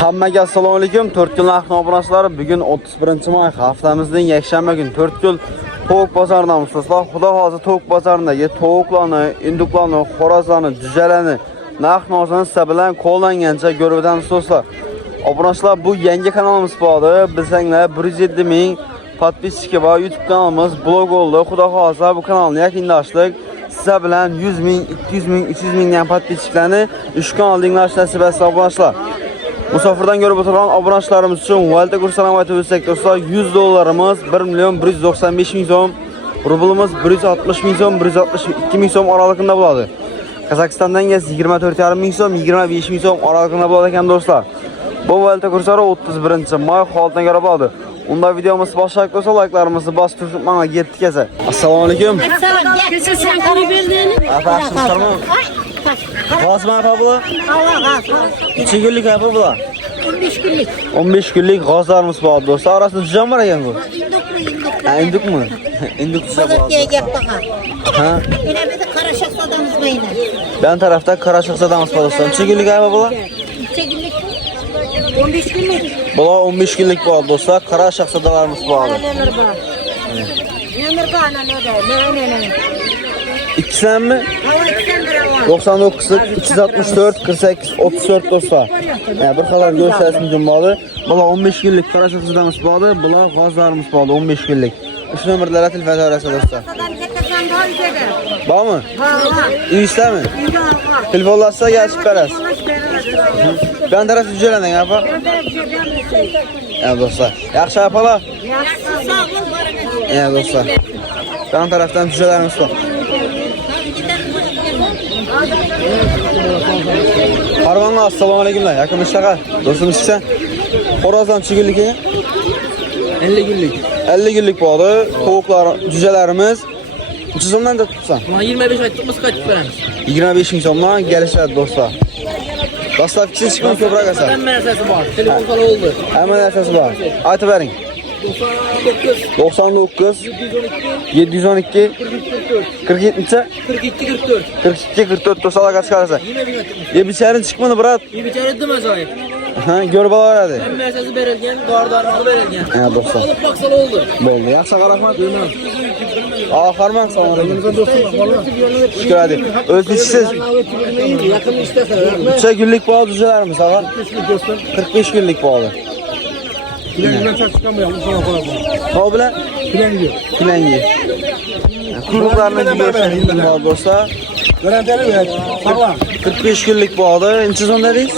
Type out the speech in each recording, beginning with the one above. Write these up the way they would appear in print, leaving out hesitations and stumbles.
Hammaga assalomu alaykum. 4 yil narx obunachilari. Bugun 31-may haftamizning yakshanba kuni 4 yil tovuq bozoridamiz do'stlar. Xudo xohlasa tovuq bozoridagi tovuqlarni, induklarni, xo'rozlarni, jujalarni narx-navzini sizlar bilan qo'llangancha ko'rib o'tamiz do'stlar. Obunachilar, bu yangi kanalimiz bo'ldi. Bizlar 107 ming podpischiki bor YouTube kanalimiz blog oldu. Xudo xohlasa bu kanalni yakunlashdik. Sizlar bilan 100 ming, 200 ming, 300 mingdan podpischiklarni ushbu kanalda dinlash nasib etsin obunachilar. Musafirdan görüp oturan obunachilarimiz uchun valyuta kursini aytib o'tsak do'stlar, $100 1.195.000 so'm, rublimiz 160 ming so'm, 162 ming so'm oralig'ida bo'ladi. Qozog'istondan esa 24.5 ming so'm, 25 ming so'm oralig'ida bo'ladi ekan do'stlar. Bu valyuta kurslari 31-may holatiga ko'ra bo'ladi. Unda videomiz boshqa bo'lsa, like'larimizni bosib turib mana ketdik esa. Assalomu alaykum. Assalomu alaykum. Sen qani berdin? Yaxshimisiz? G'azma apa bular? Necha kunlik apa bular? 15 kunlik. 15 kunlik g'ozlarimiz bor do'stlar. Orasida jam bor ekan bu. Indukmi? Induk juja bor. Gap baqa. Ha? Ina bizni qara shahzodamiz bayna. Ben tarafta qara shahzodamiz bor do'stlar. Necha kunlik apa bular? Necha kunlik? 15 kunlik. Bular 15 kunlik bor do'stlar. Qara shahzodalarimiz bor. Neler bor? Neler bor ana ne? İkisinden mi? Hava ikisinden biri var. 99, 364, 48, 34 do'stlar. Bir xalar görsəsin üçün bağlı. Bular 15 günlük qara şahzodamiz bordi. Bular g'ozlarimiz bordi 15 günlük. Şu nömrələrə telefon arası do'stlar. Bormi? Uyingizmi? Telefonlashsa gəlib berasiz. Ben taraf jujalarning apa? Do'stlar. Yaxshi apalar. Do'stlar. Ben tarafdan jujalarimiz bor. Harvanlar, assalomu alaykumlar. Yakın işlaqa. Do'stim chiqsa. Xo'rozdan chigillik ekan. 50 günlük. 50 günlük bo'ldi. Tovuqlar, jujalarimiz. Necha so'mdan tutsan? 25 aytdikmiz, qaytib beramiz. 25 ming so'mdan kelishadi do'stlar. Dastlabkisi chiqib ko'proq asar. Hamma narsasi bor. Telefon qila oldu. Hamma narsasi bor. Aytib bering. 99 712 47 42 44. 42 44 do'stlar chiqarsa. Bicharin chiqmadi brat. Bichara demaz oyib. Ha, ko'rib olaveradi. Hamma narsasi berilgan, dori-darmoni berilgan. Ha, do'stlar. Olib boqsal oldu. Bo'ldi. Yaxshi rahmat. Harman, assalomu alaykum. Shukr edi. O'zbekisiz. Yaqin ishtasan. Necha kunlik bo'ldi jujalarimiz, ag'a? 45 kunlik bo'ldi. Bilen çıkamayalım sonra falan. Ne bilan? Pilangi. Kuyruklarını görüyorsunuz do'stlar. Garantiyeli mi? Sağlam. 45 kunlik bo'ldi. Necha so'm dedingiz?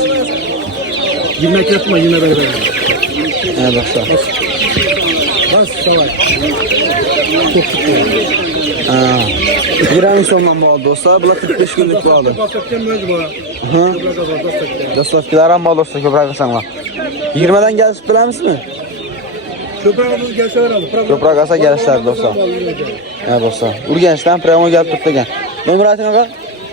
20 yatma yine beraber. Do'stlar. Bas sağlam. Çok çıktı. 20 so'mdan bo'ldi do'stlar. Bular 45 kunlik bo'ldi. Basakken mi acaba? Do'stlar ham bor do'stlar, ko'proq qilsanglar. 20dan kelishib bilamizmi? Köprağımız gelseler aldı. Ko'proq olsa kelishadi do'stlar. Do'stlar. Urganchdan pramo kelib turibdi ekan. Nomer ayting aka?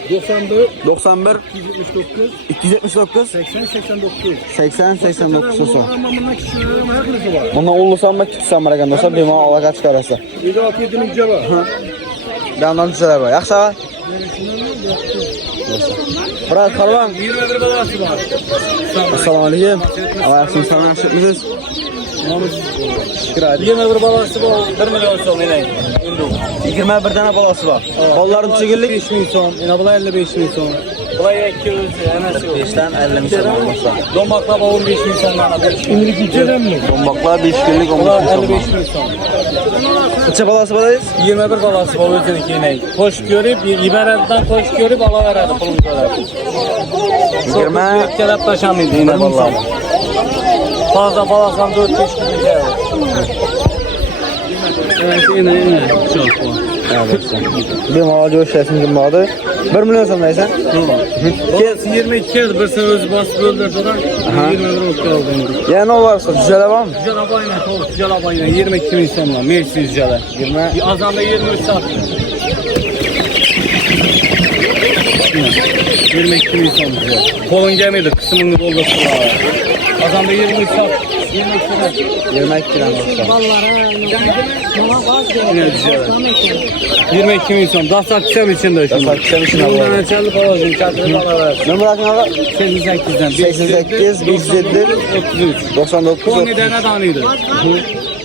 94 91 279 279 80 89. 80 89 do'stlar. Ama bundan kişilerin her birisi var. Bundan ullusan mı kitsan mı ekan do'stlar, bemalol aloqa chiqarasiz. 7-6-7'nin cevap. Dandan tushlar bor. Yaxshi aka? Brat, qarang. 21 balası var. Assalomu alaykum. Yaxshimisiz? Yaxshimisiz? Shukr edi. 21 balası var. 1 milyon so'm yine. 21 tane balası var. Ballarım çekildik. 5 bin son. Yine bula 55 bin son. Bulay 200, anası yok. 5'ten 50 bin so'm olmasa. Dombakla 15 bin so'mdan. Şimdilik gideceğim mi? Bombaklar 5 günlük 15 Bulay bin so'm. 55 bin so'm. Necha balası balayız? 21 balası var o'ziniki yine. Qo'sh ko'rib, ibaratdan qo'sh ko'rib olaveradi pulini to'lab. 20 kelib tashamaydi yine vallahi. Fazla balasam 4-5 kun keladi. Evet, yine çok var. Bemalol jo'shasing kim bo'ldi? 1 million so'm deysan? Balası 22 edi, bir sen o'zi bosib o'ldirdi ular. 21 olib qoldi. Yana olarsa jujalar bormi? Jala bayna, to'liq jala bayna 22 ming so'mdan, Mercedes jala. 20 Azanda 23 saat. 22 ming so'm jala. Qo'lin gelmedi, qismini doldurib turadi. Kazanda 23 sat. 22 lira dostlar. Yine düşer. 22 bin son. Daha satacağım içinde şimdi. Satacağım içinde Bundan var. açarlı falan. Çatırı falan. Ne bırakın abi? 88'den. 88, 107, 33. 99, 10 tane danıydı.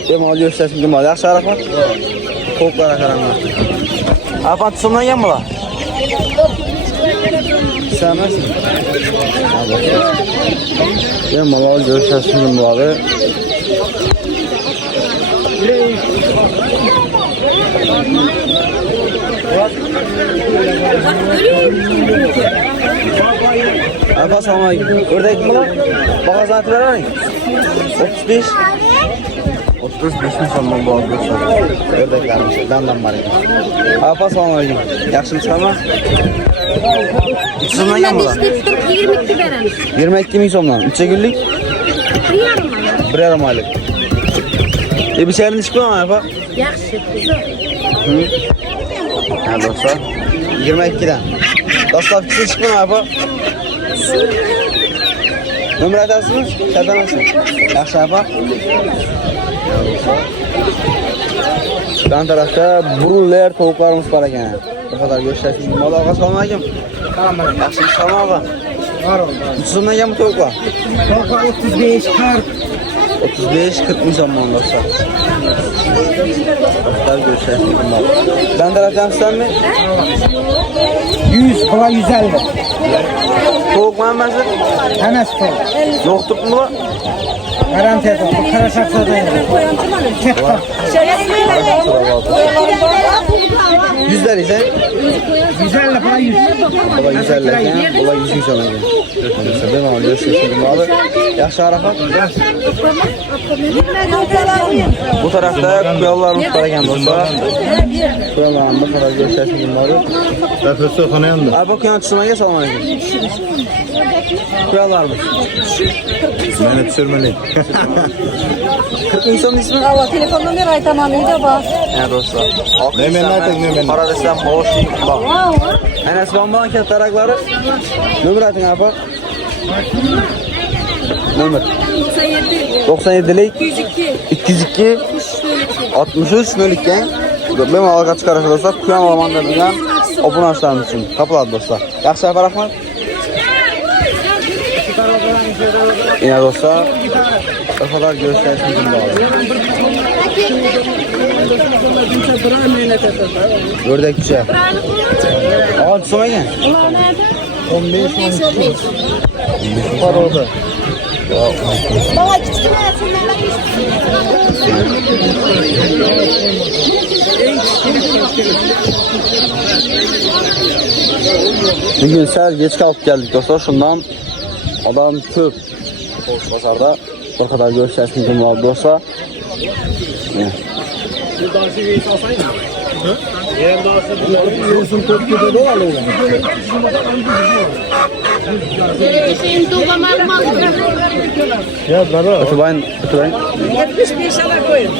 Benim ol göstersin kim var? Yaxşı Arafat. Toklara karanlar. Arafat tutumdan gel mi la? Sevmezsin. Benim ol göstersin kim var? Arafat selam aleyküm. Ördek mi la? Bagajlatı verir mi? 35. 35 bin sonundan bu arkadaşlar. Ördeklerimiz. Dandan var ya. Arafat selam aleyküm. Yaxşımı ama? Üçünden gel mi la? 22 veren. 22 bin sonundan. 3 günlük? Bir yarım aylık. Bir şeylerin çıkmıyor mu Arafat? Yaxşı, kızım. Ha dostlar. 22'den. Dostlar fikri çıkmıyor mu Arafat? Nömrə ədərsiniz? Şərdən Yaxşı Arafat. Yan tarafta brunler tavuklarımız var ekan. Bu kadar göstersin. Malı ağa salam aleyküm. Yaxşı salam ağa. Ucuzundan gel bu tavuklar? Tavuklar 35, 40. 35-40 bin zaman dostlar. Dostlar göstersin. Ben taraftan sen mi? 100, bula 150. Tavuk mühemmesi? Hemen tavuk. Yoktur mu bu? Garanti et, bu kara saksada yer. Yüzler ise? 150, bula 100. Bula 150 iken, bula 100 bin zaman iken. Ben ama göstersin. Yaxşı Arafat. Bu tarafta kuyallarımız var ekan dostlar. Kuyallarımız bu kadar göstersin bunları. Profesör Hanayan'da. Abi kuyan tutmaya salam aleyküm. Kuyallarımız. Ben düşürmeliyim. 40 insanın ismi? Allah telefondan ver ay tamam iyi de bak. Ne dostlar? Ne ben ne tekniğim Para desem boş bak. Enes bambalan ket tarakları. Nömür atın abi. Nömür. 97'lik 202 63 02. Ben alaqa çıxaraq dostlar. Kuyan almanlar bilən abunəçilərimiz üçün. Qapılar dostlar. Yaxşı Əfər Ahmad. Yine dostlar. O kadar göstersin kim bağlı. Ördekçi. Aa tutsama gel. 15-12. Var orada. Baba küçük arasından bak. Bugün səhər geç kalkıp geldik dostlar. Şundan adam köp. Pazarda o kadar göstersin kim bağlı dostlar. Ötübayın. 75 ala koyun.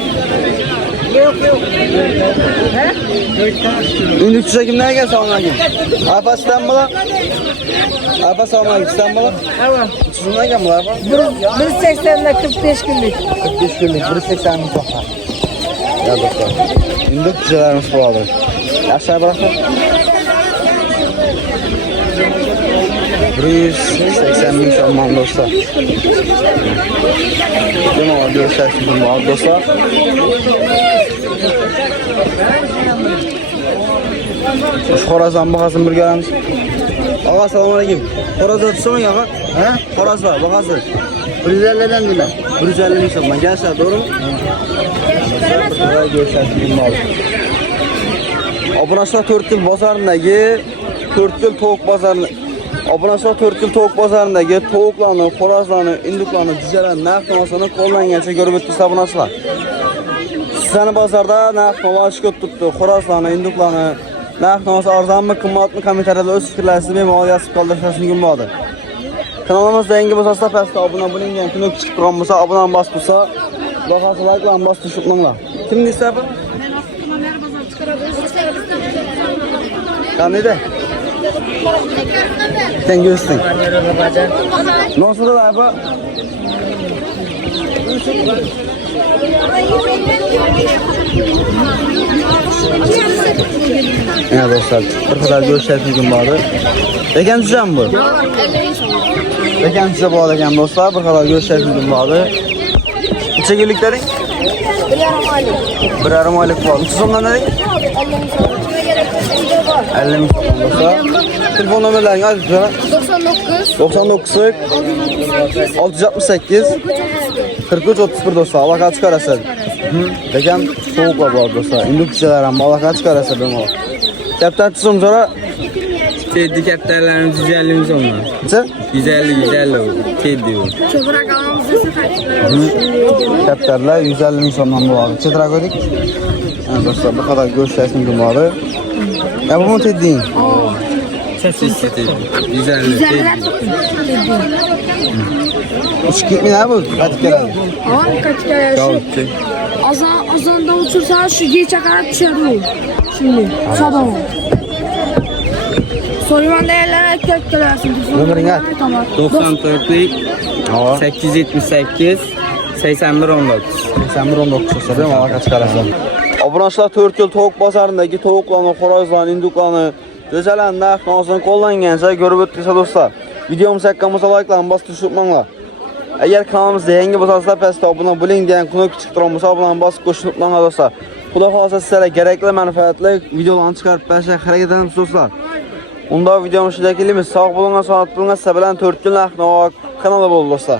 Yok. Ünlük çiçek kimden gel sağına gel. Arpa İstanbul'a. Arpa sağına gel İstanbul'a. Tamam. Sizden gel mi Arpa? 180'de 45 günlük. 45 günlük 180 bin toplar. Ya dostlar. Ünlük çiçeklerimiz bu alır. Aşağı bırakın. 180 bin şamman dostlar. Değil mi? Göstersin bunu dostlar. Xorazdan baxasın bir görəmiz. Ağa salam aleyküm. Xorazda tutsana ya ağa. He? Xorazda baxası. 150'den dinle. 150 bin şamman. Gəlsə doğru mu? Göstersin bunu alır. Abunaslar 4 yıl bazarındaki 4 yıl tavuk bazarında Abunaslar 4 yıl tavuk bazarındaki tavuklarını, xorazlarını, induklarını, cücələrini, nəxnamasını qollan gəlsə görüb etdiysə abunaslar. Sizəni bazarda nəxnalar şükür tutdu, xorazlarını, induklarını, nəxnaması arzanmı, qımmatmı komentarlarda öz fikirlərinizi bemal yazıb qaldırırsınız gün buadır. Kanalımızda yengi basasla pəsdə abuna bunu ingən kimi küçük duranmasa, abunan bas tutsa, baxası like'lan bas düşübmanla. Kim deyirsə bu? Kan neydi? Sen görsün. Nasıl da abi? Evet dostlar, bir kadar görüşürüz gün vardı. Eken size mi bu? Eken size bu eken dostlar, bir kadar görüşürüz gün vardı. İçe günlüklerin? Bir yarım aylık var. Siz ondan ne dedik? 50 mi dostlar? Telefon numarlarını hadi lütfen. 99 668 43 31 dostlar. Allah kaç çıkarasın. Eken soğuk var bu arada dostlar. İndükçiler ama Allah kaç çıkarasın benim o. Kaptan tutum sonra Teddy kaptarlarımız 150'miz onlar. Neçe? 150 oldu. Teddy o. Kaptarlar 150 bin sondan bu abi. Çetra koyduk. Yani dostlar bu kadar görüşlersin gün vardı. Ya bu mu Teddy'in? Siz Teddy. 150 Teddy. Uçuk mi ne bu? Kaç kere? Ama kaç kere Davutçu. azanda uçursan şu geçe kadar düşer bu. Şimdi sabah. Soyman değerlerine tek tölersin. Numarın kaç? 94'lük Hava. 878 81 19. 81-19 dostlar değil mi? Allah kaç karasın. Abunashlar 4 yıl tavuk bazarındaki tavuklarını, xorazlarını, induklarını gözələn narxını qo'llangancha görüp o'tdingizlar dostlar. Videomiz haqqımızda like'larni bosib tutmanglar. Agar kanalımızda yangi bo'lsanizlar pastda obuna bo'ling degan knopka chiqib turibsa, obuna bosib qo'shib unutmanglar dostlar. Xudo xolasa sizlarga kerakli manfaatli videolarni chiqarib berishga harakat qilamiz dostlar. Unda videomiz shunday kelamiz. Sog' bo'linglar, salomat bo'linglar. Sizlar bilan 4 kun narxni kanalda bo'ldi dostlar.